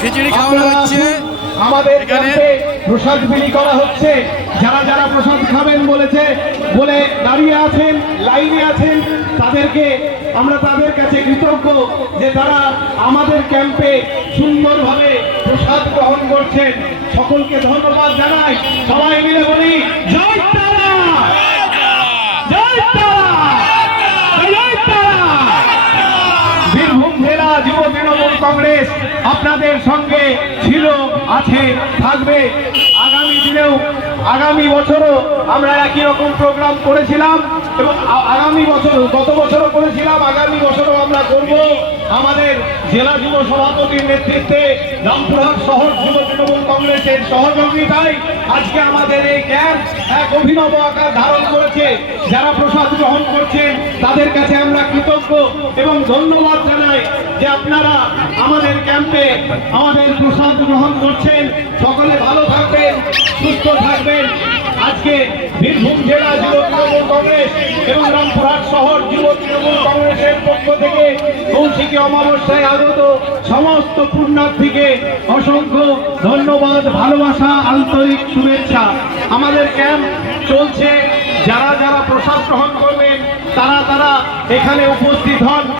খিচুড়ি খাওয়ানো হচ্ছে আমাদের ক্যাম্পে প্রসাদ বিলি করা হচ্ছে। যারা যারা প্রসাদ খাবেন বলে দাঁড়িয়ে আছেন, লাইনে আছেন, তাদেরকে আমরা তাদের কাছে কৃতজ্ঞ যে তারা আমাদের ক্যাম্পে সুন্দরভাবে প্রসাদ গ্রহণ করছেন। সকলকে ধন্যবাদ জানাই। সবাই মিলে বলি জয় তারা, জয় তারা, জয় তারা। বীরভূম জেলা যুব তৃণমূল কংগ্রেস আপনাদের সঙ্গে ছিল, আছে, থাকবে। আগামী দিনেও, আগামী বছরও আমরা একই রকম প্রোগ্রাম করেছিলাম এবং আগামী বছর, গত বছরও করেছিলাম, আগামী বছরও আমরা করব। আমাদের জেলা যুব সভাপতির নেতৃত্বে রামপুরহাট শহর যুব তৃণমূল কংগ্রেসের সহযোগিতায় আজকে আমাদের এই ক্যাম্প এক অভিনব আকার ধারণ করেছে। যারা প্রসাদ গ্রহণ করছেন তাদের কাছে আমরা কৃতজ্ঞ এবং ধন্যবাদ জানাই যে আপনারা আমাদের ক্যাম্পে আমাদের প্রসাদ গ্রহণ করছেন। সকলে ভালো থাকবেন, সুস্থ থাকবেন। আজকে বীরভূম জেলা যুব তৃণমূল কংগ্রেস এবং রামপুরহাট শহর যুব তৃণমূল কংগ্রেসের পক্ষ থেকে কৌশিকী অমাবস্যায় আগত সমস্ত পুণ্যার্থীকে অসংখ্য ধন্যবাদ, ভালোবাসা, আন্তরিক শুভেচ্ছা। আমাদের ক্যাম্প চলছে। যারা যারা প্রসাদ গ্রহণ করবেন তারা এখানে উপস্থিত হন।